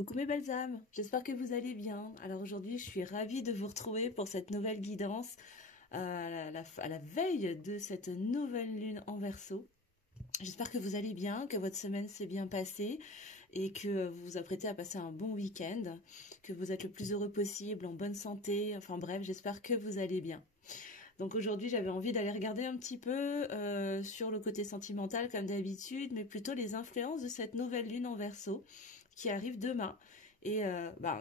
Coucou mes belles âmes, j'espère que vous allez bien. Alors aujourd'hui, je suis ravie de vous retrouver pour cette nouvelle guidance à la veille de cette nouvelle lune en Verseau. J'espère que vous allez bien, que votre semaine s'est bien passée et que vous vous apprêtez à passer un bon week-end, que vous êtes le plus heureux possible, en bonne santé. Enfin bref, j'espère que vous allez bien. Donc aujourd'hui, j'avais envie d'aller regarder un petit peu sur le côté sentimental comme d'habitude, mais plutôt les influences de cette nouvelle lune en Verseau qui arrive demain et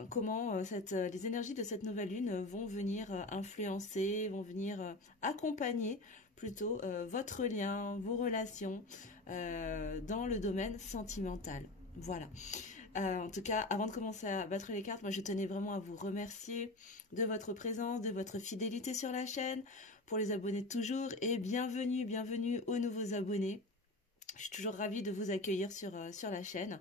comment les énergies de cette nouvelle lune vont venir influencer, vont venir accompagner plutôt votre lien, vos relations dans le domaine sentimental. Voilà. En tout cas, avant de commencer à battre les cartes, moi je tenais vraiment à vous remercier de votre présence, de votre fidélité sur la chaîne, pour les abonnés de toujours et bienvenue aux nouveaux abonnés. Je suis toujours ravie de vous accueillir sur la chaîne.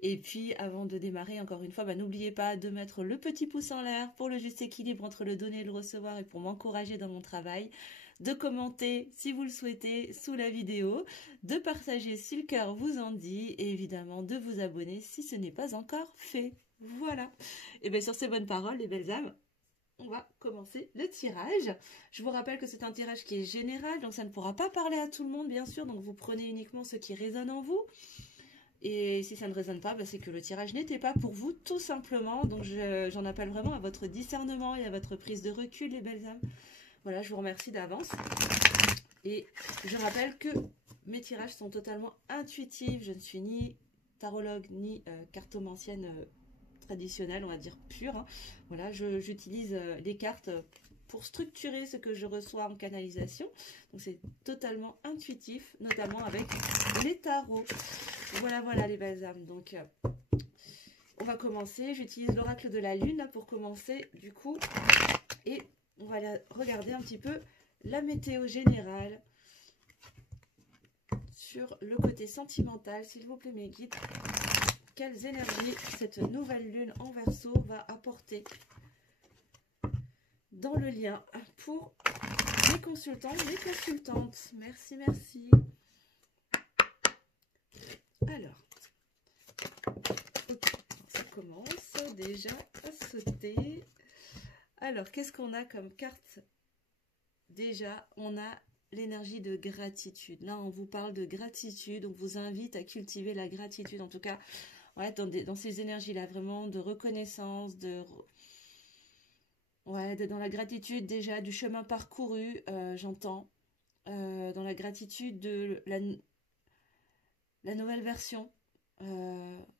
Et puis, avant de démarrer, encore une fois, n'oubliez pas de mettre le petit pouce en l'air pour le juste équilibre entre le donner et le recevoir et pour m'encourager dans mon travail. De commenter, si vous le souhaitez, sous la vidéo. De partager si le cœur vous en dit. Et évidemment, de vous abonner si ce n'est pas encore fait. Voilà. Et bien, sur ces bonnes paroles, les belles âmes, on va commencer le tirage. Je vous rappelle que c'est un tirage qui est général, donc ça ne pourra pas parler à tout le monde, bien sûr. Donc vous prenez uniquement ce qui résonne en vous. Et si ça ne résonne pas, c'est que le tirage n'était pas pour vous, tout simplement. Donc j'en appelle vraiment à votre discernement et à votre prise de recul, les belles âmes. Voilà, je vous remercie d'avance. Et je rappelle que mes tirages sont totalement intuitifs. Je ne suis ni tarologue, ni cartomancienne traditionnelle, on va dire pure. Voilà, j'utilise les cartes pour structurer ce que je reçois en canalisation. Donc c'est totalement intuitif, notamment avec les tarots. Voilà les belles âmes. Donc on va commencer. J'utilise l'oracle de la lune là, pour commencer du coup. Et on va regarder un petit peu la météo générale sur le côté sentimental. S'il vous plaît mes guides, quelles énergies cette nouvelle lune en Verseau va apporter dans le lien pour les consultants, les consultantes. Merci. Alors, ça commence déjà à sauter. Alors, qu'est-ce qu'on a comme carte? Déjà, on a l'énergie de gratitude. Là, on vous parle de gratitude. On vous invite à cultiver la gratitude. En tout cas, ouais, dans ces énergies-là, vraiment de reconnaissance, dans la gratitude déjà du chemin parcouru, j'entends. Dans la gratitude de la nouvelle version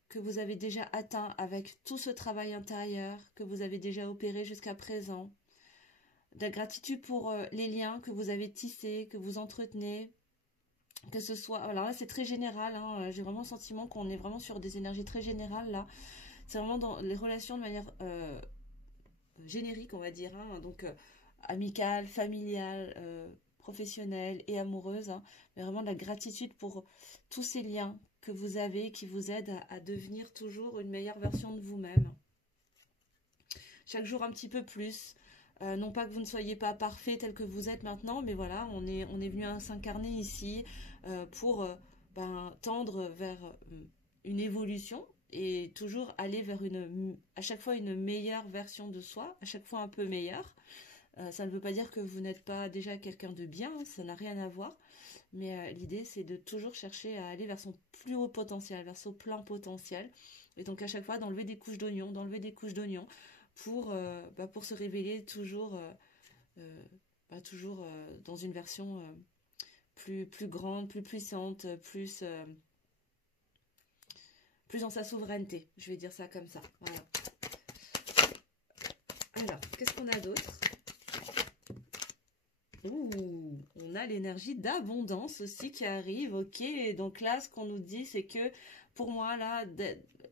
que vous avez déjà atteint avec tout ce travail intérieur que vous avez déjà opéré jusqu'à présent. De la gratitude pour les liens que vous avez tissés, que vous entretenez. Que ce soit... Alors là, c'est très général. J'ai vraiment le sentiment qu'on est vraiment sur des énergies très générales là. C'est vraiment dans les relations de manière... générique on va dire, donc amicale, familiale, professionnelle et amoureuse, mais vraiment de la gratitude pour tous ces liens que vous avez qui vous aident à devenir toujours une meilleure version de vous-même. Chaque jour un petit peu plus, non pas que vous ne soyez pas parfait tel que vous êtes maintenant, mais voilà, on est venu à s'incarner ici pour tendre vers une évolution et toujours aller vers à chaque fois une meilleure version de soi, à chaque fois un peu meilleure. Ça ne veut pas dire que vous n'êtes pas déjà quelqu'un de bien, ça n'a rien à voir, mais l'idée c'est de toujours chercher à aller vers son plus haut potentiel, vers son plein potentiel, et donc à chaque fois d'enlever des couches d'oignons, pour se révéler toujours, dans une version plus grande, plus puissante, plus dans sa souveraineté, je vais dire ça comme ça. Voilà. Alors, qu'est-ce qu'on a d'autre? On a l'énergie d'abondance aussi qui arrive, ok. Donc là, ce qu'on nous dit, c'est que pour moi, là,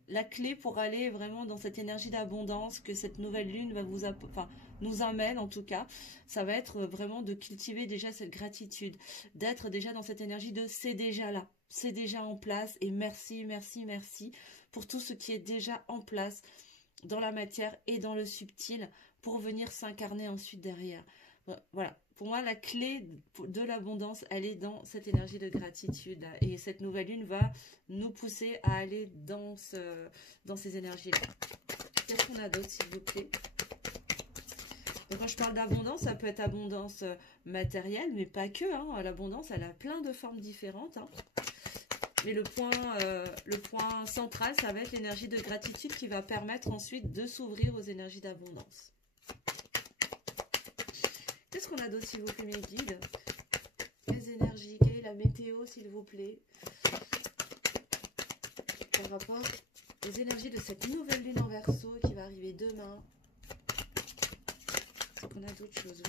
la clé pour aller vraiment dans cette énergie d'abondance que cette nouvelle lune va nous amène en tout cas, ça va être vraiment de cultiver déjà cette gratitude, d'être déjà dans cette énergie de c'est déjà là, c'est déjà en place et merci pour tout ce qui est déjà en place dans la matière et dans le subtil pour venir s'incarner ensuite derrière. Voilà. Pour moi, la clé de l'abondance, elle est dans cette énergie de gratitude. Et cette nouvelle lune va nous pousser à aller dans ces énergies-là. Qu'est-ce qu'on a d'autre, s'il vous plaît? Donc, quand je parle d'abondance, ça peut être abondance matérielle, mais pas que. Hein. L'abondance, elle a plein de formes différentes. Hein. Mais le point central, ça va être l'énergie de gratitude qui va permettre ensuite de s'ouvrir aux énergies d'abondance. Qu'est-ce qu'on a d'autre, s'il vous plaît, mes guides? Les énergies, quelle est la météo, s'il vous plaît? Par rapport aux énergies de cette nouvelle lune en Verseau qui va arriver demain. Est-ce qu'on a d'autres choses?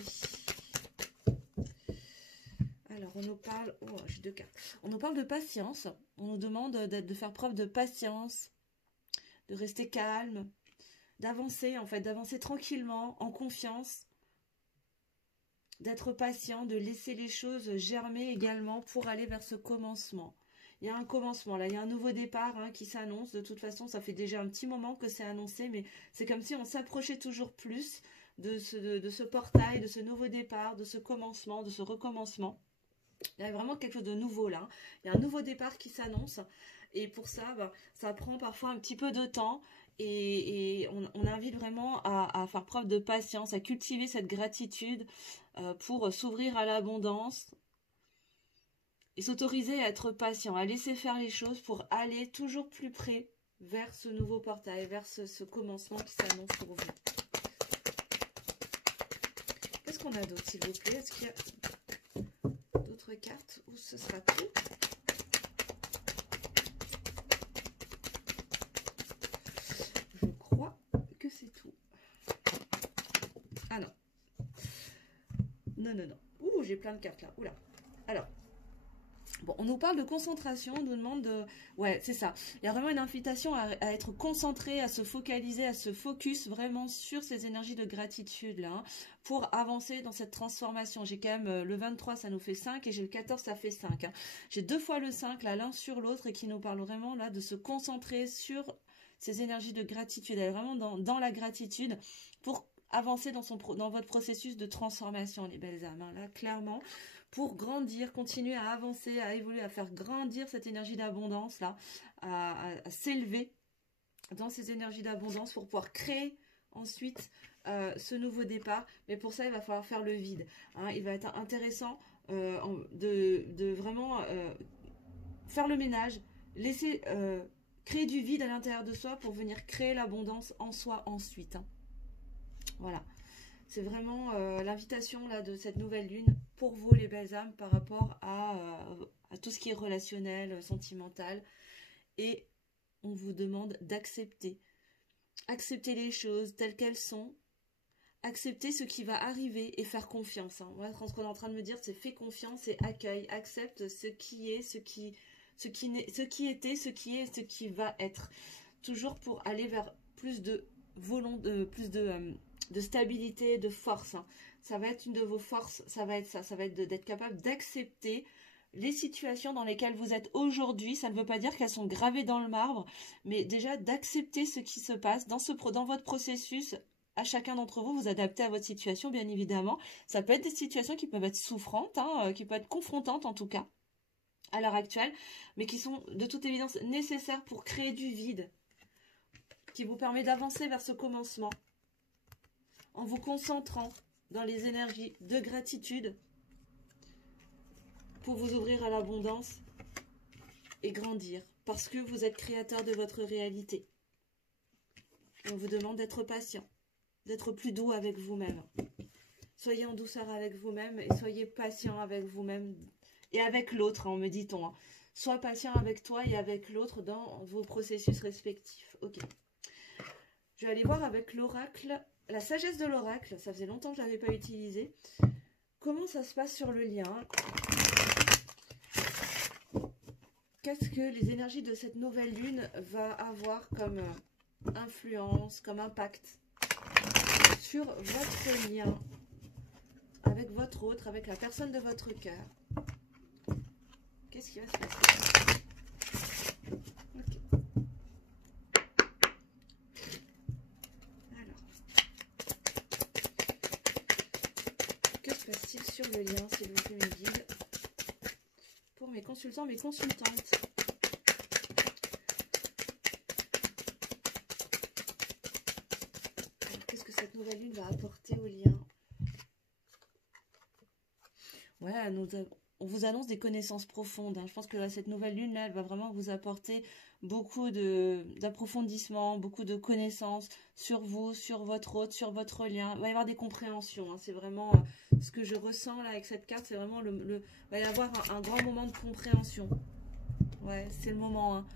Oui. Alors, on nous parle... Oh, j'ai 2 cartes. On nous parle de patience. On nous demande de faire preuve de patience, de rester calme, d'avancer, en fait, d'avancer tranquillement, en confiance, d'être patient, de laisser les choses germer également pour aller vers ce commencement. Il y a un commencement, là, il y a un nouveau départ hein, qui s'annonce. De toute façon, ça fait déjà un petit moment que c'est annoncé, mais c'est comme si on s'approchait toujours plus de ce portail, de ce nouveau départ, de ce commencement, de ce recommencement. Il y a vraiment quelque chose de nouveau là. Il y a un nouveau départ qui s'annonce. Et pour ça, ça prend parfois un petit peu de temps. Et on invite vraiment à faire preuve de patience, à cultiver cette gratitude pour s'ouvrir à l'abondance. Et s'autoriser à être patient, à laisser faire les choses pour aller toujours plus près vers ce nouveau portail, vers ce commencement qui s'annonce pour vous. Qu'est-ce qu'on a d'autre, s'il vous plaît? Est-ce qu'il y a d'autres cartes ou ce sera tout? Je crois que c'est tout. Ah non. Non, non, non. Ouh, j'ai plein de cartes là. Oula. Alors. Bon, on nous parle de concentration, on nous demande de... Ouais, c'est ça. Il y a vraiment une invitation à être concentré, à se focaliser, à se focus vraiment sur ces énergies de gratitude là, hein, pour avancer dans cette transformation. J'ai quand même le 23, ça nous fait 5 et j'ai le 14, ça fait 5. Hein. J'ai 2 fois le 5 là, l'un sur l'autre et qui nous parle vraiment là de se concentrer sur ces énergies de gratitude. Elle est vraiment dans la gratitude pour avancer dans votre processus de transformation, les belles âmes. Hein, là, clairement... pour grandir, continuer à avancer, à évoluer, à faire grandir cette énergie d'abondance là, à s'élever dans ces énergies d'abondance pour pouvoir créer ensuite ce nouveau départ. Mais pour ça, il va falloir faire le vide. Hein. Il va être intéressant de vraiment faire le ménage, laisser créer du vide à l'intérieur de soi pour venir créer l'abondance en soi ensuite. Hein. Voilà. C'est vraiment l'invitation là de cette nouvelle lune pour vous les belles âmes par rapport à tout ce qui est relationnel, sentimental. Et on vous demande d'accepter. Accepter les choses telles qu'elles sont. Accepter ce qui va arriver et faire confiance. Hein. Moi, ce qu'on est en train de me dire, c'est fais confiance et accueille. Accepte ce qui est, ce qui était, ce qui est et ce qui va être. Toujours pour aller vers plus de volonté, plus de stabilité, de force. Hein. Ça va être une de vos forces, ça va être ça. Ça va être d'être capable d'accepter les situations dans lesquelles vous êtes aujourd'hui. Ça ne veut pas dire qu'elles sont gravées dans le marbre, mais déjà d'accepter ce qui se passe dans votre processus. À chacun d'entre vous, vous adaptez à votre situation, bien évidemment. Ça peut être des situations qui peuvent être souffrantes, hein, qui peuvent être confrontantes en tout cas, à l'heure actuelle, mais qui sont de toute évidence nécessaires pour créer du vide, qui vous permet d'avancer vers ce commencement, en vous concentrant dans les énergies de gratitude pour vous ouvrir à l'abondance et grandir, parce que vous êtes créateur de votre réalité. Et on vous demande d'être patient, d'être plus doux avec vous-même. Soyez en douceur avec vous-même et soyez patient avec vous-même et avec l'autre, hein, me dit-on. Hein. Sois patient avec toi et avec l'autre dans vos processus respectifs. Ok. Je vais aller voir avec l'oracle, la sagesse de l'oracle. Ça faisait longtemps que je ne l'avais pas utilisé. Comment ça se passe sur le lien? Qu'est-ce que les énergies de cette nouvelle lune va avoir comme influence, comme impact sur votre lien avec votre autre, avec la personne de votre cœur? Qu'est-ce qui va se passer? Ok. Alors. Que sur le lien, s'il vous plaît, mes guides. Pour mes consultants, mes consultantes. Qu'est-ce que cette nouvelle lune va apporter au lien? Ouais, on vous annonce des connaissances profondes. Hein. Je pense que là, cette nouvelle lune, là, elle va vraiment vous apporter beaucoup d'approfondissement, beaucoup de connaissances sur vous, sur votre hôte, sur votre lien. Il va y avoir des compréhensions. Hein. C'est vraiment ce que je ressens là avec cette carte. C'est vraiment il va y avoir un grand moment de compréhension. Ouais, c'est le moment. Hein.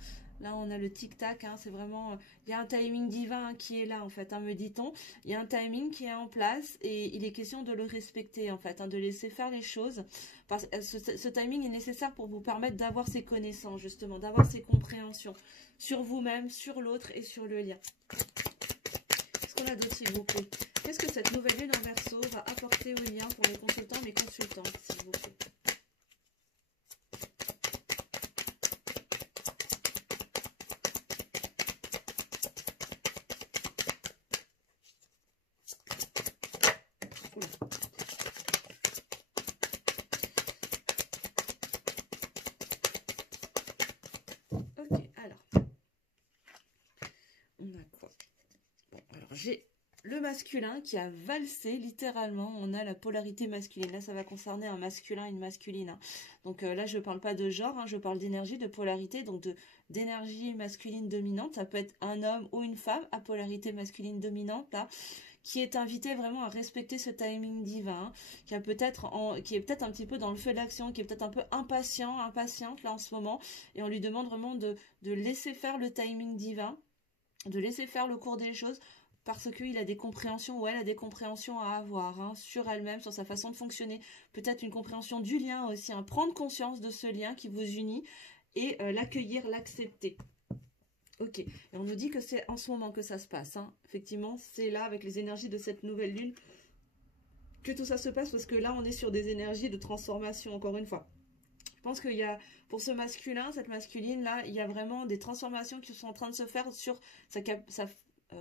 Là, on a le tic-tac. Hein, c'est vraiment... il y a un timing divin hein, qui est là, en fait, hein, me dit-on. Il y a un timing qui est en place et il est question de le respecter, en fait, hein, de laisser faire les choses. Parce que ce timing est nécessaire pour vous permettre d'avoir ces connaissances, justement, d'avoir ces compréhensions sur vous-même, sur l'autre et sur le lien. Qu'est-ce qu'on a d'autre, s'il vous plaît? Qu'est-ce que cette nouvelle lune en Verseau va apporter au lien pour mes consultants, mes consultantes, s'il vous plaît? J'ai le masculin qui a valsé, littéralement, on a la polarité masculine. Là, ça va concerner un masculin et une masculine. Hein. Donc là, je ne parle pas de genre, hein, je parle d'énergie, de polarité, donc d'énergie masculine dominante. Ça peut être un homme ou une femme à polarité masculine dominante, là, qui est invité vraiment à respecter ce timing divin, hein, qui est peut-être un petit peu dans le feu de l'action, qui est peut-être un peu impatiente là en ce moment, et on lui demande vraiment de laisser faire le timing divin, de laisser faire le cours des choses, parce qu'il a des compréhensions ou elle a des compréhensions à avoir hein, sur elle-même, sur sa façon de fonctionner. Peut-être une compréhension du lien aussi, hein, prendre conscience de ce lien qui vous unit et l'accueillir, l'accepter. Ok, et on nous dit que c'est en ce moment que ça se passe. Hein. Effectivement, c'est là, avec les énergies de cette nouvelle lune, que tout ça se passe, parce que là, on est sur des énergies de transformation, encore une fois. Je pense qu'il y a, pour ce masculin, cette masculine-là, il y a vraiment des transformations qui sont en train de se faire sur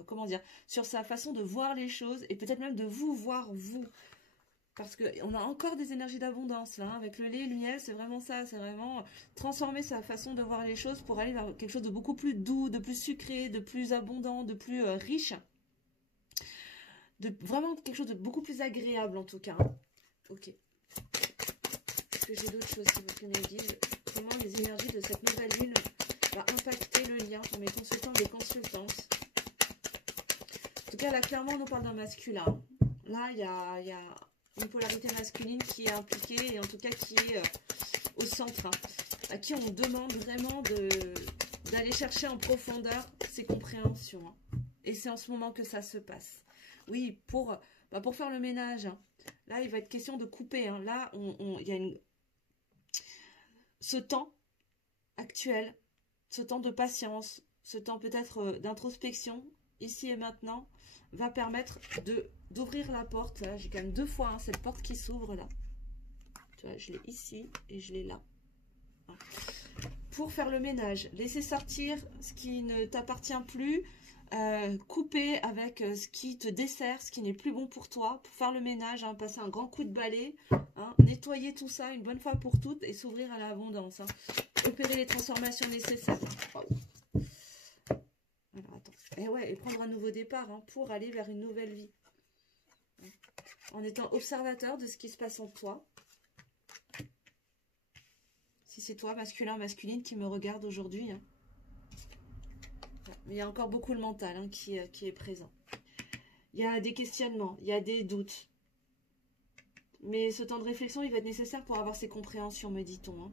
comment dire, sur sa façon de voir les choses et peut-être même de vous voir vous. Parce qu'on a encore des énergies d'abondance là, hein. Avec le lait et le miel, c'est vraiment ça, c'est vraiment transformer sa façon de voir les choses pour aller vers quelque chose de beaucoup plus doux, de plus sucré, de plus abondant, de plus riche. De vraiment quelque chose de beaucoup plus agréable en tout cas. Hein. Ok. Est-ce que j'ai d'autres choses si vous me dites comment les énergies de cette nouvelle lune va impacter le lien pour mes consultants et mes consultantes? En tout cas, là, clairement, on nous parle d'un masculin. Là, il y a une polarité masculine qui est impliquée et en tout cas qui est au centre. Hein, à qui on demande vraiment d'aller chercher en profondeur ses compréhensions. Hein. Et c'est en ce moment que ça se passe. Oui, pour faire le ménage. Hein. Là, il va être question de couper. Hein. Là, il y a ce temps actuel, ce temps de patience, ce temps peut-être d'introspection, ici et maintenant, va permettre d'ouvrir la porte. J'ai quand même 2 fois hein, cette porte qui s'ouvre là. Tu vois, je l'ai ici et je l'ai là. Voilà. Pour faire le ménage, laisser sortir ce qui ne t'appartient plus, couper avec ce qui te dessert, ce qui n'est plus bon pour toi, pour faire le ménage, hein, passer un grand coup de balai, hein, nettoyer tout ça une bonne fois pour toutes et s'ouvrir à l'abondance. Hein. Opérer les transformations nécessaires. Wow. Alors, attends. Et prendre un nouveau départ hein, pour aller vers une nouvelle vie. En étant observateur de ce qui se passe en toi. Si c'est toi, masculin, masculine, qui me regarde aujourd'hui. Hein. Mais il y a encore beaucoup le mental hein, qui est présent. Il y a des questionnements, il y a des doutes. Mais ce temps de réflexion, il va être nécessaire pour avoir ces compréhensions, me dit-on. Hein.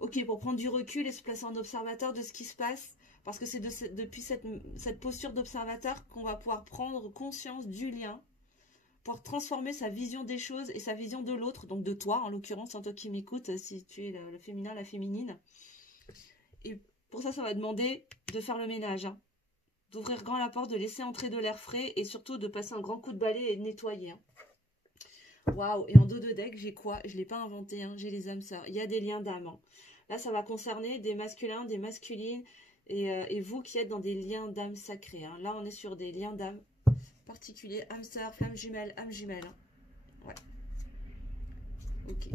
Ok, pour prendre du recul et se placer en observateur de ce qui se passe. Parce que c'est depuis cette posture d'observateur qu'on va pouvoir prendre conscience du lien, pouvoir transformer sa vision des choses et sa vision de l'autre, donc de toi, en l'occurrence, en toi qui m'écoutes, si tu es le féminin, la féminine. Et pour ça, ça va demander de faire le ménage, hein, d'ouvrir grand la porte, de laisser entrer de l'air frais et surtout de passer un grand coup de balai et de nettoyer. Hein. Waouh, et en dos de deck, j'ai quoi? Je ne l'ai pas inventé, hein, j'ai les âmes sœurs. Il y a des liens d'âme. Hein. Là, ça va concerner des masculins, des masculines, et vous qui êtes dans des liens d'âme sacrés. Hein. Là, on est sur des liens d'âme particuliers. Âme sœur, flamme jumelle, âme jumelle. Hein. Ouais. Ok.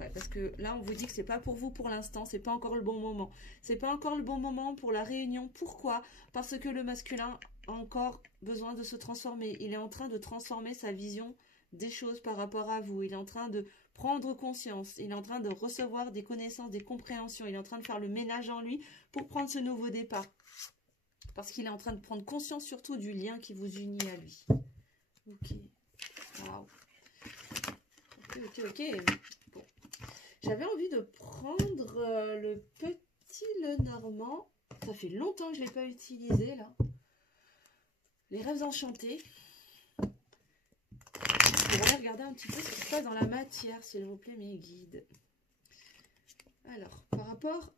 Ouais, parce que là, on vous dit que c'est pas pour vous pour l'instant, c'est pas encore le bon moment. C'est pas encore le bon moment pour la réunion. Pourquoi? Parce que le masculin a encore besoin de se transformer. Il est en train de transformer sa vision des choses par rapport à vous. Il est en train de prendre conscience. Il est en train de recevoir des connaissances, des compréhensions. Il est en train de faire le ménage en lui pour prendre ce nouveau départ. Parce qu'il est en train de prendre conscience surtout du lien qui vous unit à lui. Ok. Waouh. Ok. Bon. J'avais envie de prendre le petit Lenormand. Ça fait longtemps que je ne l'ai pas utilisé, là. Les rêves enchantés. Je vais regarder un petit peu ce qui se passe dans la matière, s'il vous plaît, mes guides. Alors, par rapport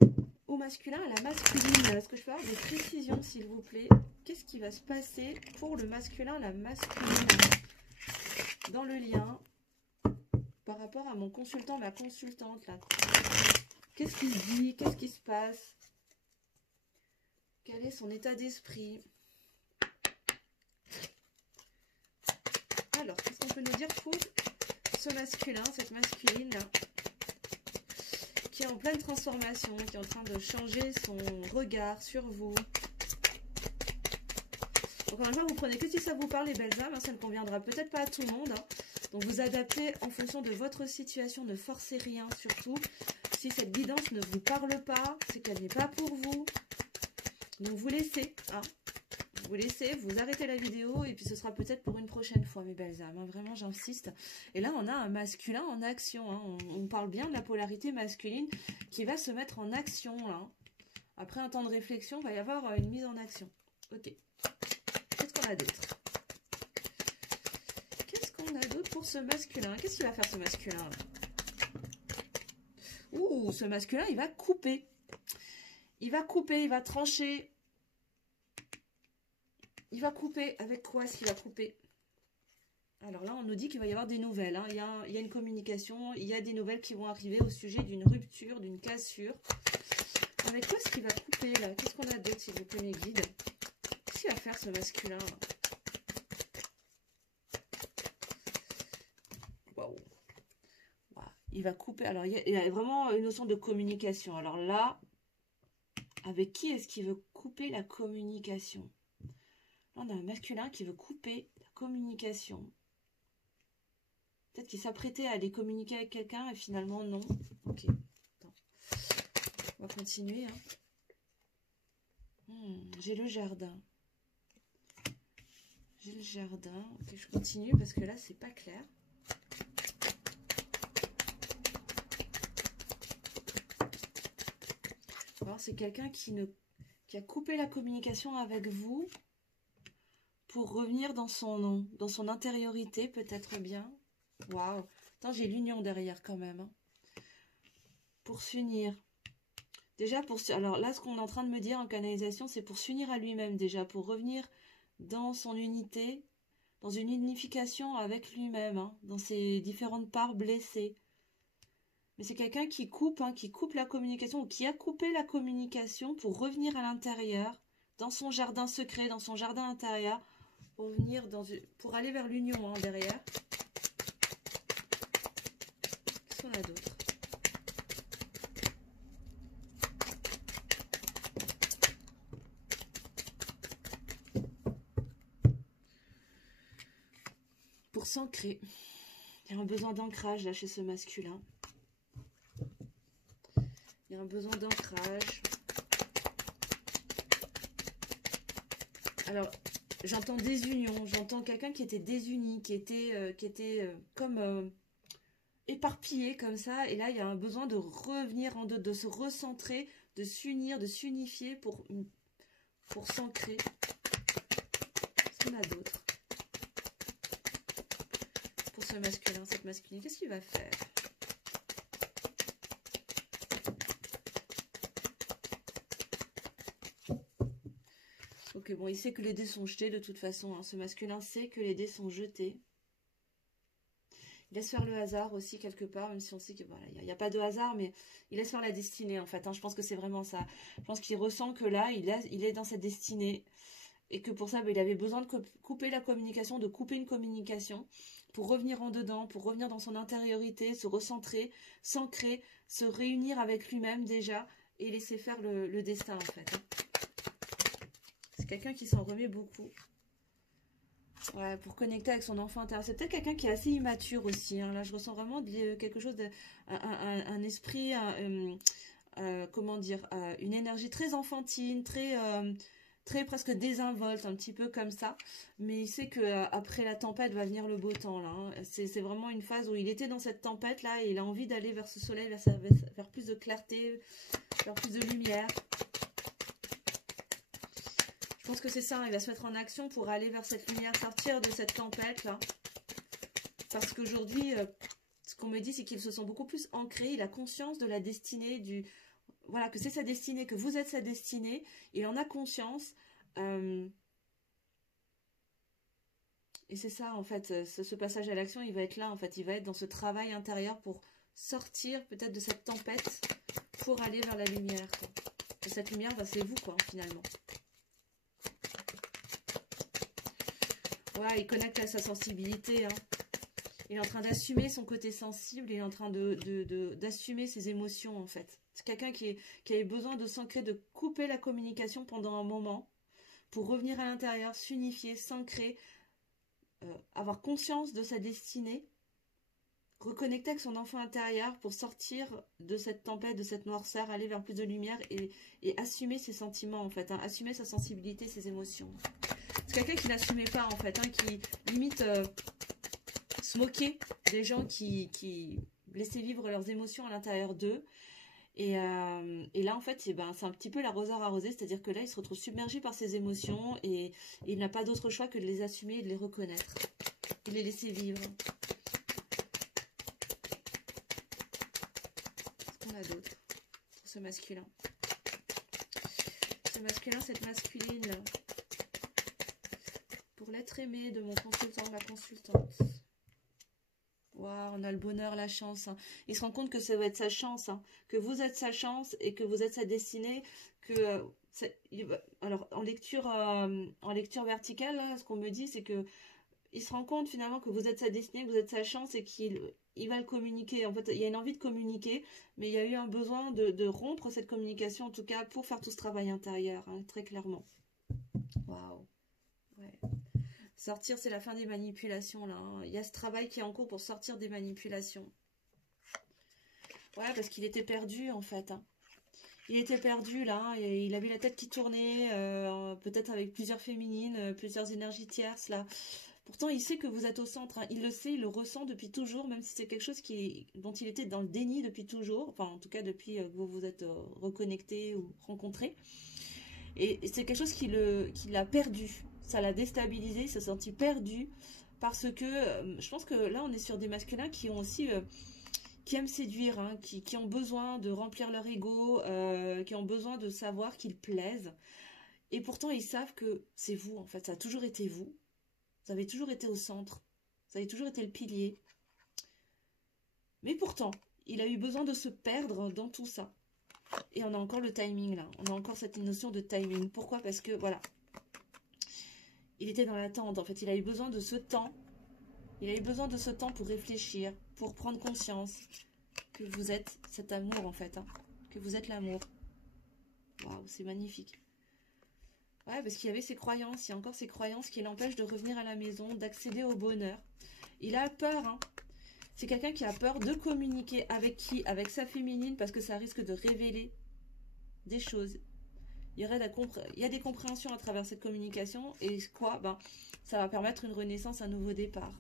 au masculin, à la masculine, est-ce que je peux avoir des précisions, s'il vous plaît? Qu'est-ce qui va se passer pour le masculin, la masculine, dans le lien par rapport à mon consultant, ma consultante, là? Qu'est-ce qu'il se dit? Qu'est-ce qui se passe? Quel est son état d'esprit? Alors, qu'est-ce qu'on peut nous dire pour ce masculin, cette masculine là, qui est en pleine transformation, qui est en train de changer son regard sur vous? Encore une fois, vous prenez que si ça vous parle, les belles âmes, hein, ça ne conviendra peut-être pas à tout le monde. Hein. Donc vous adaptez en fonction de votre situation, ne forcez rien surtout. Si cette guidance ne vous parle pas, c'est qu'elle n'est pas pour vous. Donc vous laissez, hein. Vous laissez, vous arrêtez la vidéo et puis ce sera peut-être pour une prochaine fois, mes belles âmes. Hein. Vraiment, j'insiste. Et là, on a un masculin en action. Hein. On parle bien de la polarité masculine qui va se mettre en action. Là. Après un temps de réflexion, il va y avoir une mise en action. Ok. Qu'est-ce qu'on a d'autre? Qu'est-ce qu'on a d'autre pour ce masculin? Qu'est-ce qu'il va faire, ce masculin là? Ouh, ce masculin, il va couper. Il va couper, il va trancher. Il va couper. Avec quoi est-ce qu'il va couper? Alors là, on nous dit qu'il va y avoir des nouvelles. Hein. Il y a une communication. Il y a des nouvelles qui vont arriver au sujet d'une rupture, d'une cassure. Avec quoi est-ce qu'il va couper là? Qu'est-ce qu'on a d'autre, s'il vous plaît, mes guides? Qu'est-ce qu'il va faire, ce masculin là? Waouh. Il va couper. Alors, il y a vraiment une notion de communication. Alors là, avec qui est-ce qu'il veut couper la communication? Là, on a un masculin qui veut couper la communication. Peut-être qu'il s'apprêtait à aller communiquer avec quelqu'un et finalement non. Ok. Attends. On va continuer. Hein. J'ai le jardin. J'ai le jardin. Ok, je continue parce que là, c'est pas clair. Alors, c'est quelqu'un qui a coupé la communication avec vous pour revenir dans son intériorité, peut-être bien. Waouh. Attends, j'ai l'union derrière quand même. Hein. Pour s'unir. Déjà, alors là, ce qu'on est en train de me dire en canalisation, c'est pour s'unir à lui-même déjà, pour revenir dans son unité, dans une unification avec lui-même, hein, dans ses différentes parts blessées. Mais c'est quelqu'un qui coupe la communication, ou qui a coupé la communication pour revenir à l'intérieur, dans son jardin secret, dans son jardin intérieur, pour aller vers l'union hein, derrière. Qu'est-ce qu'on a d'autre? Pour s'ancrer. Il y a un besoin d'ancrage là chez ce masculin. Il y a un besoin d'ancrage. Alors, j'entends désunion, j'entends quelqu'un qui était désuni, qui était comme éparpillé comme ça. Et là, il y a un besoin de revenir de se recentrer, de s'unir, de s'unifier pour s'ancrer. Qu'est-ce qu'on a d'autre pour ce masculin, cette masculine? Qu'est-ce qu'il va faire? Ok, bon, il sait que les dés sont jetés de toute façon. Hein. Ce masculin sait que les dés sont jetés. Il laisse faire le hasard aussi quelque part, même si on sait que voilà, il n'y a pas de hasard, mais il laisse faire la destinée en fait. Hein. Je pense que c'est vraiment ça. Je pense qu'il ressent que là, il est dans cette destinée et que pour ça, il avait besoin de couper la communication, de couper une communication pour revenir en dedans, pour revenir dans son intériorité, se recentrer, s'ancrer, se réunir avec lui-même déjà et laisser faire le destin en fait. C'est quelqu'un qui s'en remet beaucoup. Ouais, pour connecter avec son enfant intérieur. C'est peut-être quelqu'un qui est assez immature aussi. Hein. Là, je ressens vraiment quelque chose, un esprit, comment dire, une énergie très enfantine, très presque désinvolte, un petit peu comme ça. Mais il sait que après la tempête va venir le beau temps. Là, hein. C'est vraiment une phase où il était dans cette tempête là et il a envie d'aller vers ce soleil, vers plus de clarté, vers plus de lumière. Je pense que c'est ça, il va se mettre en action pour aller vers cette lumière, sortir de cette tempête là. Parce qu'aujourd'hui, ce qu'on me dit, c'est qu'il se sent beaucoup plus ancré, il a conscience de la destinée, voilà, que c'est sa destinée, que vous êtes sa destinée, il en a conscience. Et c'est ça en fait, ce passage à l'action, il va être là en fait, il va être dans ce travail intérieur pour sortir peut-être de cette tempête, pour aller vers la lumière. Quoi. Et cette lumière, bah, c'est vous quoi, finalement. Ouais, il connecte à sa sensibilité. Hein. Il est en train d'assumer son côté sensible. Il est en train d'assumer ses émotions, en fait. C'est quelqu'un qui a eu besoin de s'ancrer, de couper la communication pendant un moment pour revenir à l'intérieur, s'unifier, s'ancrer, avoir conscience de sa destinée, reconnecter avec son enfant intérieur pour sortir de cette tempête, de cette noirceur, aller vers plus de lumière et assumer ses sentiments, en fait. Hein, assumer sa sensibilité, ses émotions. C'est quelqu'un qui n'assumait pas en fait, hein, qui limite se moquait des gens qui laissaient vivre leurs émotions à l'intérieur d'eux. Et là en fait, c'est un petit peu l'arroseur arrosé, c'est-à-dire que là il se retrouve submergé par ses émotions et il n'a pas d'autre choix que de les assumer et de les reconnaître. Et les laisser vivre. Qu'est-ce qu'on a d'autre pour ce masculin? Ce masculin, cette masculine... Pour l'être aimé de mon consultant, ma consultante. Waouh, on a le bonheur, la chance. Hein. Il se rend compte que ça va être sa chance, hein, que vous êtes sa chance et que vous êtes sa destinée. Alors en lecture verticale, là, ce qu'on me dit, c'est que il se rend compte finalement que vous êtes sa destinée, que vous êtes sa chance et qu'il va le communiquer. En fait, il y a une envie de communiquer, mais il y a eu un besoin de rompre cette communication, en tout cas pour faire tout ce travail intérieur, hein, très clairement. Waouh. Ouais. Sortir, c'est la fin des manipulations, là. Hein. Il y a ce travail qui est en cours pour sortir des manipulations. Ouais, parce qu'il était perdu, en fait. Hein. Il était perdu, là. Et il avait la tête qui tournait, peut-être avec plusieurs féminines, plusieurs énergies tierces, là. Pourtant, il sait que vous êtes au centre. Hein. Il le sait, il le ressent depuis toujours, même si c'est quelque chose dont il était dans le déni depuis toujours. Enfin, en tout cas, depuis que vous vous êtes reconnectés ou rencontrés. Et c'est quelque chose qui l'a perdu. Ça l'a déstabilisé, il s'est senti perdu parce que je pense que là on est sur des masculins qui ont aussi qui aiment séduire, hein, qui ont besoin de remplir leur ego, qui ont besoin de savoir qu'ils plaisent et pourtant ils savent que c'est vous en fait, ça a toujours été vous, vous avez toujours été au centre, vous avez toujours été le pilier, mais pourtant il a eu besoin de se perdre dans tout ça et on a encore le timing là, on a encore cette notion de timing. Pourquoi? Parce que voilà, il était dans l'attente, en fait, il a eu besoin de ce temps. Il a eu besoin de ce temps pour réfléchir, pour prendre conscience que vous êtes cet amour, en fait. Hein, que vous êtes l'amour. Waouh, c'est magnifique. Ouais, parce qu'il y avait ses croyances, il y a encore ces croyances qui l'empêchent de revenir à la maison, d'accéder au bonheur. Il a peur, hein. C'est quelqu'un qui a peur de communiquer avec qui? Avec sa féminine, parce que ça risque de révéler des choses. Il y a des compréhensions à travers cette communication. Et quoi? Ça va permettre une renaissance, un nouveau départ.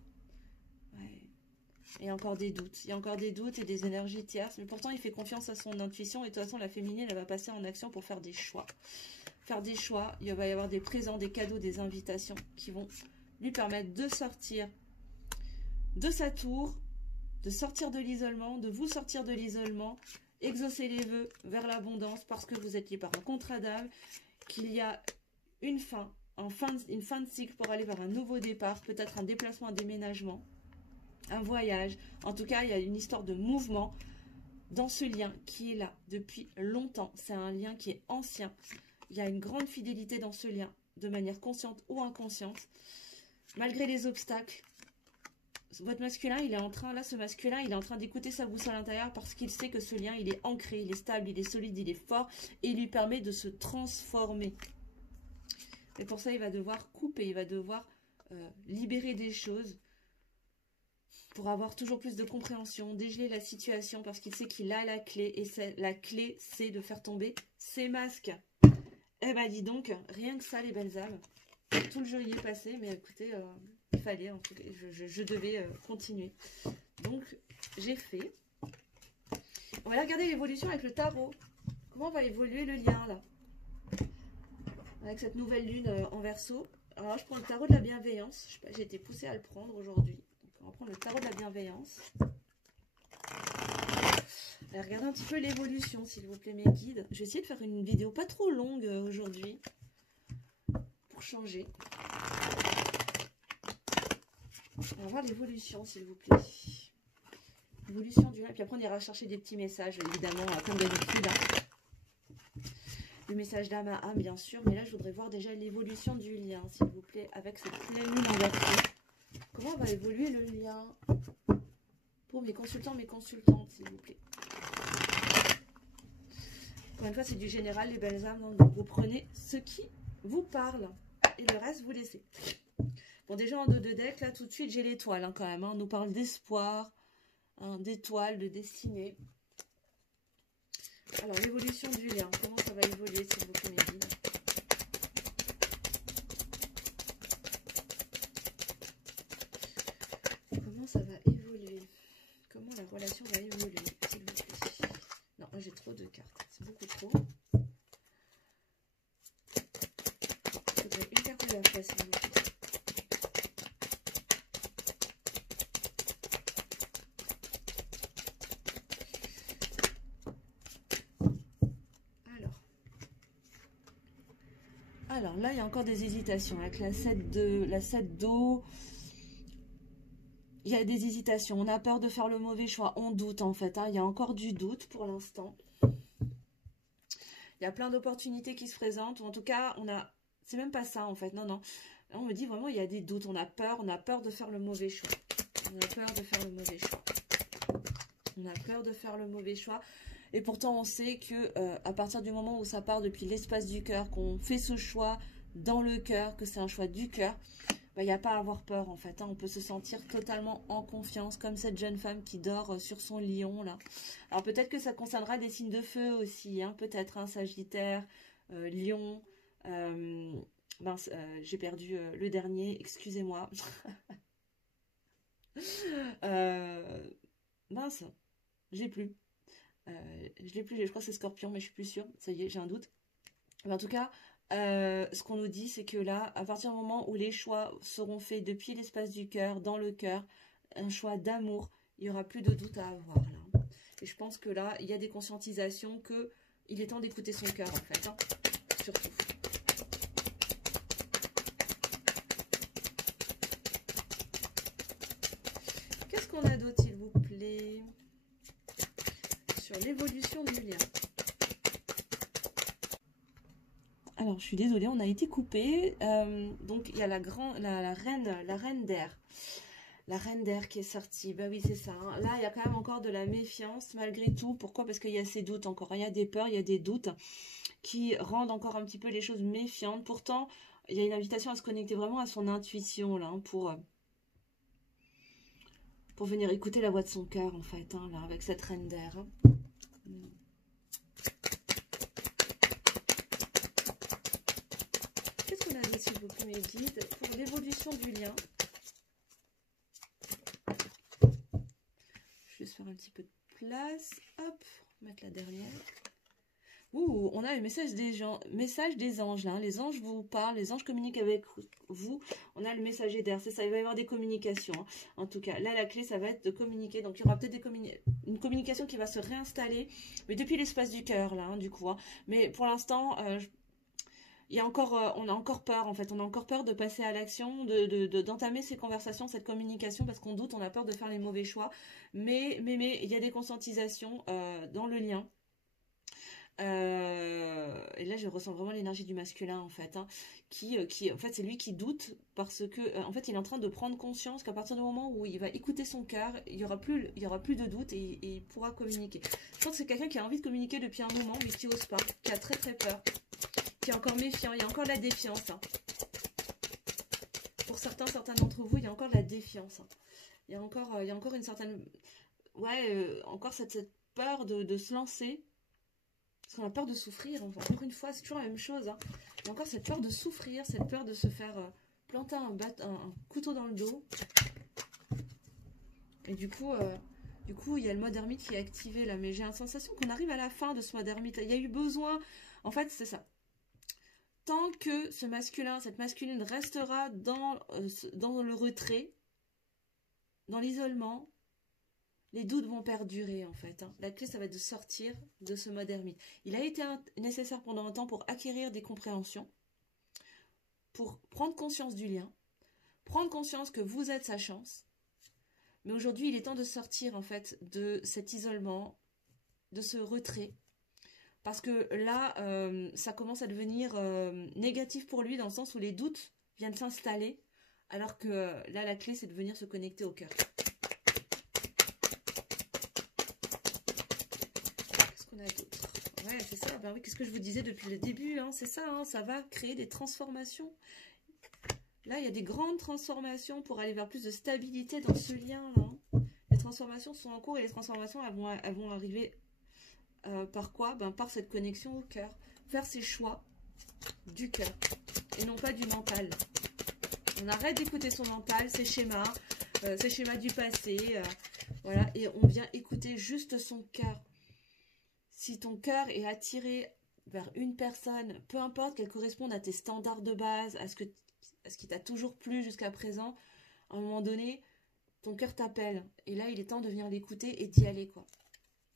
Ouais. Et il y a encore des doutes. Il y a encore des doutes et des énergies tierces. Mais pourtant, il fait confiance à son intuition. Et de toute façon, la féminine, elle va passer en action pour faire des choix. Faire des choix. Il va y avoir des présents, des cadeaux, des invitations qui vont lui permettre de sortir de sa tour, de sortir de l'isolement, de vous sortir de l'isolement, exaucer les vœux vers l'abondance parce que vous êtes liés par un contrat d'âme, qu'il y a une fin de cycle pour aller vers un nouveau départ, peut-être un déplacement, un déménagement, un voyage. En tout cas, il y a une histoire de mouvement dans ce lien qui est là depuis longtemps. C'est un lien qui est ancien. Il y a une grande fidélité dans ce lien, de manière consciente ou inconsciente. Malgré les obstacles, votre masculin, il est en train, là, ce masculin, il est en train d'écouter sa boussole intérieure parce qu'il sait que ce lien, il est ancré, il est stable, il est solide, il est fort et il lui permet de se transformer. Et pour ça, il va devoir couper, il va devoir libérer des choses pour avoir toujours plus de compréhension, dégeler la situation parce qu'il sait qu'il a la clé et la clé, c'est de faire tomber ses masques. Eh ben, dis donc, rien que ça, les belles âmes. Tout le jeu y est passé, mais écoutez, il fallait, en tout cas, je devais continuer. Donc, j'ai fait. On va regarder l'évolution avec le tarot. Comment va évoluer le lien, là? Avec cette nouvelle lune en Verseau. Alors là, je prends le tarot de la bienveillance. Je sais pas, j'ai été poussée à le prendre aujourd'hui. On va prendre le tarot de la bienveillance. Allez, regardez un petit peu l'évolution, s'il vous plaît, mes guides. Je vais essayer de faire une vidéo pas trop longue aujourd'hui. Pour changer. On va voir l'évolution, s'il vous plaît. L'évolution du lien. Et puis après, on ira chercher des petits messages, évidemment, comme d'habitude. Le message d'âme à âme, bien sûr. Mais là, je voudrais voir déjà l'évolution du lien, s'il vous plaît, avec cette pleine lune en Verseau. Comment va évoluer le lien pour mes consultants, mes consultantes, s'il vous plaît. Encore une fois, c'est du général, les belles âmes. Donc, vous prenez ce qui vous parle et le reste, vous laissez. Bon, déjà, en dos de deck, là, tout de suite, j'ai l'étoile, hein, quand même. Hein. On nous parle d'espoir, hein, d'étoile, de destinée. Alors, l'évolution du lien. Comment ça va évoluer, s'il vous plaît, mes guides? Comment ça va évoluer? Comment la relation va évoluer, s'il vous plaît? Non, j'ai trop de cartes. C'est beaucoup trop. Il faudrait une carte de la fois, s'il vous plaît. Alors là, il y a encore des hésitations avec la 7 d'eau. Il y a des hésitations. On a peur de faire le mauvais choix. On doute en fait. Hein. Il y a encore du doute pour l'instant. Il y a plein d'opportunités qui se présentent. Ou en tout cas, c'est même pas ça en fait. Non, non. Là, on me dit vraiment, il y a des doutes. On a peur de faire le mauvais choix. On a peur de faire le mauvais choix. On a peur de faire le mauvais choix. Et pourtant, on sait que à partir du moment où ça part depuis l'espace du cœur, qu'on fait ce choix dans le cœur, que c'est un choix du cœur, il n'y a pas à avoir peur en fait. Hein. On peut se sentir totalement en confiance, comme cette jeune femme qui dort sur son lion là. Alors peut-être que ça concernera des signes de feu aussi, hein. Peut-être un Sagittaire, Lion. J'ai perdu le dernier, excusez-moi. Mince, j'ai plus. Je l'ai plus, je crois que c'est Scorpion, mais je suis plus sûre. Ça y est, j'ai un doute. Mais en tout cas, ce qu'on nous dit, c'est que là, à partir du moment où les choix seront faits depuis l'espace du cœur, dans le cœur, un choix d'amour, il n'y aura plus de doute à avoir. Là. Et je pense que là, il y a des conscientisations qu'il est temps d'écouter son cœur, en fait. Hein, surtout. Qu'est-ce qu'on a d'autre, s'il vous plaît, sur l'évolution du lien? Alors, je suis désolée, on a été coupé. Donc, il y a la reine d'air. La reine d'air qui est sortie. Bah oui, c'est ça. Hein. Là, il y a quand même encore de la méfiance, malgré tout. Pourquoi? Parce qu'il y a ces doutes encore. Il y a des peurs, il y a des doutes qui rendent encore un petit peu les choses méfiantes. Pourtant, il y a une invitation à se connecter vraiment à son intuition, là, hein, pour venir écouter la voix de son cœur, en fait, hein, là, avec cette reine d'air. Hein. S'il vous plaît, mes guides, pour l'évolution du lien. Je vais juste faire un petit peu de place. Hop, mettre la dernière. Ouh, on a le message des anges, là. Hein. Les anges vous parlent, les anges communiquent avec vous. On a le messager d'air, c'est ça, il va y avoir des communications. Hein. En tout cas, là, la clé, ça va être de communiquer. Donc, il y aura peut-être une communication qui va se réinstaller, mais depuis l'espace du cœur, là, hein, du coup. Hein. Mais pour l'instant, on a encore peur en fait, on a encore peur de passer à l'action, d'entamer ces conversations, cette communication parce qu'on doute, on a peur de faire les mauvais choix. Mais il y a des conscientisations dans le lien. Et là, je ressens vraiment l'énergie du masculin, en fait, hein, en fait, c'est lui qui doute parce que, en fait, il est en train de prendre conscience qu'à partir du moment où il va écouter son cœur, il y aura plus de doute et il pourra communiquer. Je pense que c'est quelqu'un qui a envie de communiquer depuis un moment, mais qui n'ose pas, qui a très très peur, qui est encore méfiant. Il y a encore de la défiance, hein. Pour certains d'entre vous, il y a encore de la défiance, hein. Il y a encore une certaine, ouais, encore cette peur de se lancer. Parce qu'on a peur de souffrir, encore une fois, c'est toujours la même chose, hein. Il y a encore cette peur de souffrir, cette peur de se faire planter un couteau dans le dos. Et du coup, il y a le mode ermite qui est activé là, mais j'ai la sensation qu'on arrive à la fin de ce mode ermite. Il y a eu besoin, en fait, c'est ça. Tant que ce masculin, cette masculine restera dans le retrait, dans l'isolement, les doutes vont perdurer, en fait, hein. La clé, ça va être de sortir de ce mode ermite. Il a été nécessaire pendant un temps pour acquérir des compréhensions, pour prendre conscience du lien, prendre conscience que vous êtes sa chance. Mais aujourd'hui, il est temps de sortir, en fait, de cet isolement, de ce retrait. Parce que là, ça commence à devenir négatif pour lui, dans le sens où les doutes viennent s'installer, alors que là, la clé, c'est de venir se connecter au cœur. Ouais, c'est ça. Ben oui, qu'est-ce que je vous disais depuis le début, hein, c'est ça, hein, ça va créer des transformations. Là, il y a des grandes transformations pour aller vers plus de stabilité dans ce lien, là, hein. Les transformations sont en cours et les transformations, elles vont arriver par quoi? Ben, par cette connexion au cœur. Faire ses choix du cœur et non pas du mental. On arrête d'écouter son mental, ses schémas du passé, voilà, et on vient écouter juste son cœur. Si ton cœur est attiré vers une personne, peu importe qu'elle corresponde à tes standards de base, à ce qui t'a toujours plu jusqu'à présent, à un moment donné, ton cœur t'appelle. Et là, il est temps de venir l'écouter et d'y aller, quoi.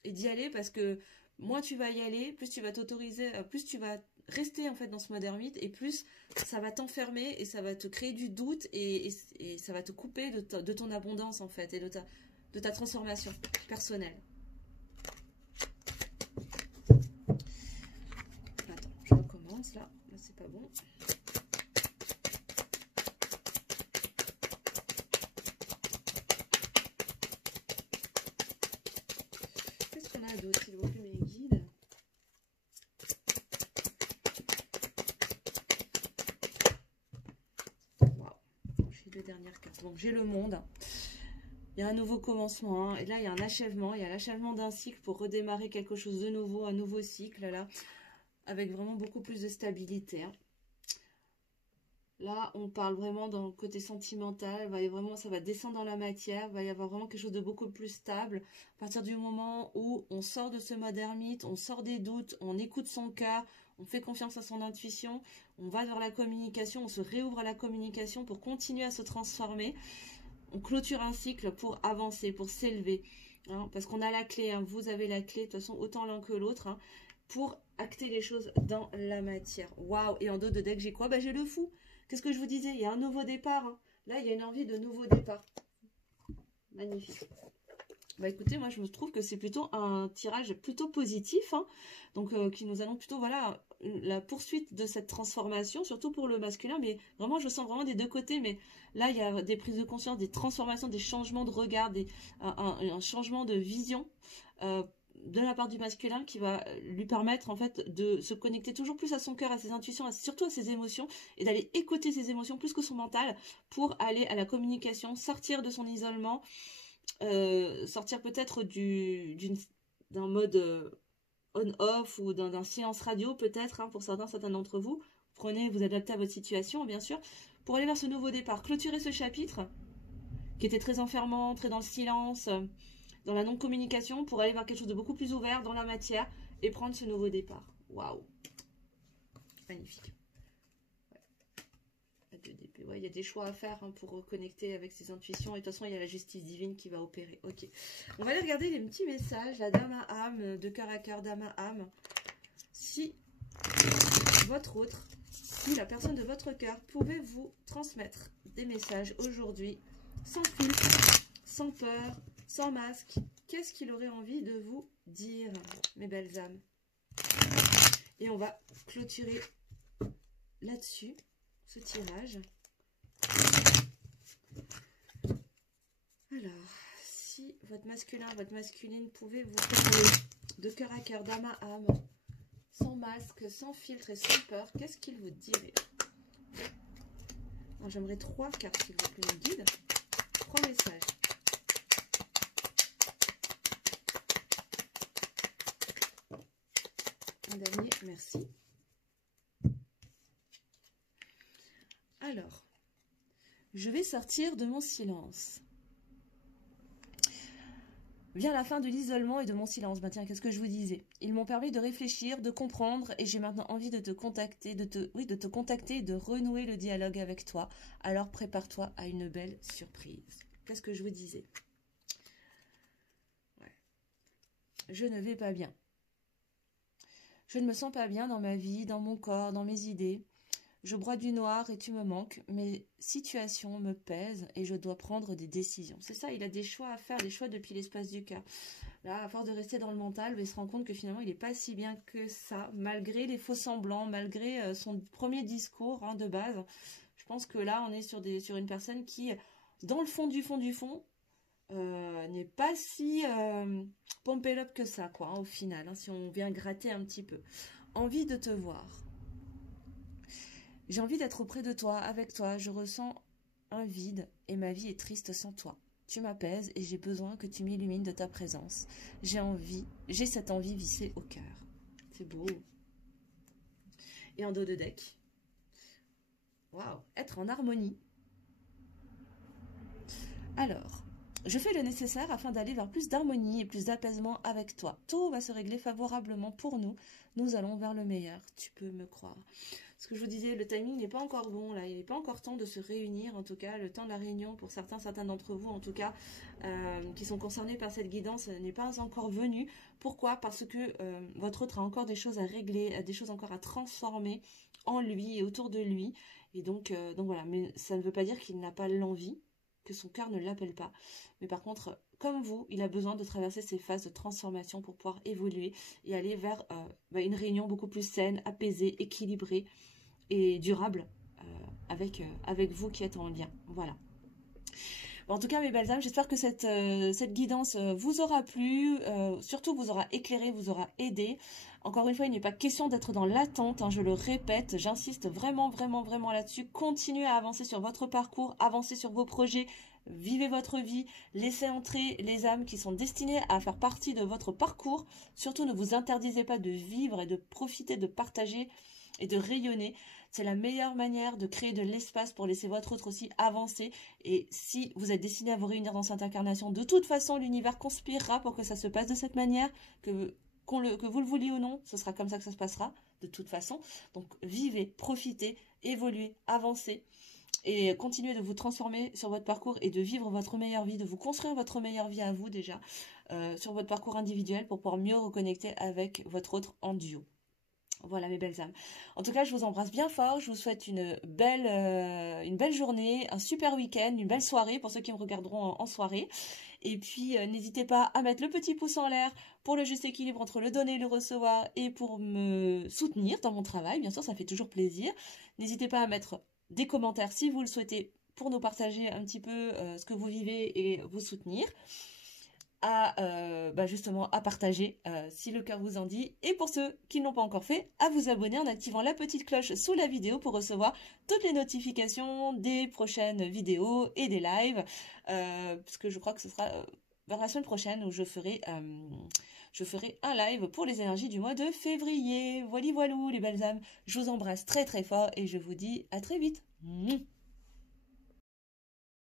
Et d'y aller parce que moins tu vas y aller, plus tu vas t'autoriser, plus tu vas rester en fait dans ce mode ermite et plus ça va t'enfermer et ça va te créer du doute et ça va te couper de ton abondance en fait et de ta transformation personnelle. Attends, je recommence là c'est pas bon. Qu'est-ce qu'on a d'autre, s'il vous plaît, mes guides? Waouh, j'ai les dernières cartes. Donc j'ai le monde. Il y a un nouveau commencement, hein. Et là il y a un achèvement, il y a l'achèvement d'un cycle pour redémarrer quelque chose de nouveau, un nouveau cycle là, avec vraiment beaucoup plus de stabilité, hein. Là on parle vraiment dans le côté sentimental, ça va descendre dans la matière, il va y avoir vraiment quelque chose de beaucoup plus stable, à partir du moment où on sort de ce mode ermite, on sort des doutes, on écoute son cœur, on fait confiance à son intuition, on va vers la communication, on se réouvre à la communication pour continuer à se transformer. On clôture un cycle pour avancer, pour s'élever, hein, parce qu'on a la clé, hein, vous avez la clé, de toute façon autant l'un que l'autre, hein, pour acter les choses dans la matière. Waouh. Et en dos de deck, j'ai quoi? Bah, j'ai le fou. Qu'est-ce que je vous disais? Il y a un nouveau départ, hein. Là, il y a une envie de nouveau départ. Magnifique. Bah écoutez, moi je me trouve que c'est plutôt un tirage plutôt positif, hein, donc qui nous annonce plutôt voilà la poursuite de cette transformation, surtout pour le masculin, mais vraiment je sens vraiment des deux côtés, mais là il y a des prises de conscience, des transformations, des changements de regard, un changement de vision de la part du masculin qui va lui permettre en fait de se connecter toujours plus à son cœur, à ses intuitions, surtout à ses émotions, et d'aller écouter ses émotions plus que son mental pour aller à la communication, sortir de son isolement. Sortir peut-être d'un mode on-off ou d'un silence radio peut-être, hein, pour certains d'entre vous. Vous adaptez à votre situation bien sûr, pour aller vers ce nouveau départ, clôturer ce chapitre qui était très enfermant, très dans le silence, dans la non-communication, pour aller vers quelque chose de beaucoup plus ouvert dans la matière et prendre ce nouveau départ. Waouh, magnifique. Ouais, il y a des choix à faire, hein, pour reconnecter avec ses intuitions. Et de toute façon, il y a la justice divine qui va opérer. Ok. On va aller regarder les petits messages. La dame à âme, de cœur à cœur, dame à âme. Si la personne de votre cœur pouvait vous transmettre des messages aujourd'hui, sans filtre, sans peur, sans masque, qu'est-ce qu'il aurait envie de vous dire, mes belles âmes? Et on va clôturer là-dessus ce tirage. Alors, si votre masculin, votre masculine pouvait vous parler de cœur à cœur, d'âme à âme, sans masque, sans filtre et sans peur, qu'est-ce qu'il vous dirait? J'aimerais 3 cartes, s'il vous plaît, me guide. 3 messages. Un dernier, merci. Alors, je vais sortir de mon silence. Vient la fin de l'isolement et de mon silence. Bah tiens, qu'est-ce que je vous disais? Ils m'ont permis de réfléchir, de comprendre, et j'ai maintenant envie de te contacter, de te contacter et de renouer le dialogue avec toi. Alors prépare-toi à une belle surprise. Qu'est-ce que je vous disais? Ouais. Je ne vais pas bien. Je ne me sens pas bien dans ma vie, dans mon corps, dans mes idées. Je broie du noir et tu me manques. Mes situations me pèsent et je dois prendre des décisions. C'est ça, il a des choix à faire, des choix depuis l'espace du cœur. Là, à force de rester dans le mental, il se rend compte que finalement, il n'est pas si bien que ça, malgré les faux semblants, malgré son premier discours de base. Je pense que là, on est sur une personne qui, dans le fond du fond du fond, n'est pas si pompé up que ça, quoi, au final, si on vient gratter un petit peu. Envie de te voir. J'ai envie d'être auprès de toi, avec toi. Je ressens un vide et ma vie est triste sans toi. Tu m'apaises et j'ai besoin que tu m'illumines de ta présence. J'ai cette envie vissée au cœur. C'est beau. Et en dos de deck. Waouh, être en harmonie. Alors, je fais le nécessaire afin d'aller vers plus d'harmonie et plus d'apaisement avec toi. Tout va se régler favorablement pour nous. Nous allons vers le meilleur. Tu peux me croire. Ce que je vous disais, le timing n'est pas encore bon, là. Il n'est pas encore temps de se réunir, en tout cas. Le temps de la réunion, pour certains d'entre vous, en tout cas, qui sont concernés par cette guidance, n'est pas encore venu. Pourquoi? Parce que votre autre a encore des choses à régler, des choses encore à transformer en lui et autour de lui. Et donc voilà, mais ça ne veut pas dire qu'il n'a pas l'envie, que son cœur ne l'appelle pas. Mais par contre, comme vous, il a besoin de traverser ces phases de transformation pour pouvoir évoluer et aller vers une réunion beaucoup plus saine, apaisée, équilibrée et durable avec vous qui êtes en lien. Voilà. Bon, en tout cas, mes belles âmes, j'espère que cette guidance vous aura plu, surtout vous aura éclairé, vous aura aidé. Encore une fois, il n'est pas question d'être dans l'attente, je le répète, j'insiste vraiment, vraiment, vraiment là-dessus. Continuez à avancer sur votre parcours, avancez sur vos projets, vivez votre vie, laissez entrer les âmes qui sont destinées à faire partie de votre parcours. Surtout, ne vous interdisez pas de vivre et de profiter, de partager et de rayonner. C'est la meilleure manière de créer de l'espace pour laisser votre autre aussi avancer. Et si vous êtes destiné à vous réunir dans cette incarnation, de toute façon, l'univers conspirera pour que ça se passe de cette manière, que vous le vouliez ou non, ce sera comme ça que ça se passera, de toute façon. Donc, vivez, profitez, évoluez, avancez. Et continuez de vous transformer sur votre parcours et de vivre votre meilleure vie, de vous construire votre meilleure vie à vous déjà, sur votre parcours individuel pour pouvoir mieux reconnecter avec votre autre en duo. Voilà mes belles âmes. En tout cas, je vous embrasse bien fort. Je vous souhaite une belle journée, un super week-end, une belle soirée pour ceux qui me regarderont en soirée. Et puis, n'hésitez pas à mettre le petit pouce en l'air pour le juste équilibre entre le donner et le recevoir et pour me soutenir dans mon travail. Bien sûr, ça fait toujours plaisir. N'hésitez pas à mettre des commentaires si vous le souhaitez pour nous partager un petit peu ce que vous vivez et vous soutenir. Justement à partager si le cœur vous en dit, et pour ceux qui ne l'ont pas encore fait, à vous abonner en activant la petite cloche sous la vidéo pour recevoir toutes les notifications des prochaines vidéos et des lives, parce que je crois que ce sera vers la semaine prochaine où je ferai un live pour les énergies du mois de février. Voilà voilou les belles âmes, je vous embrasse très très fort et je vous dis à très vite.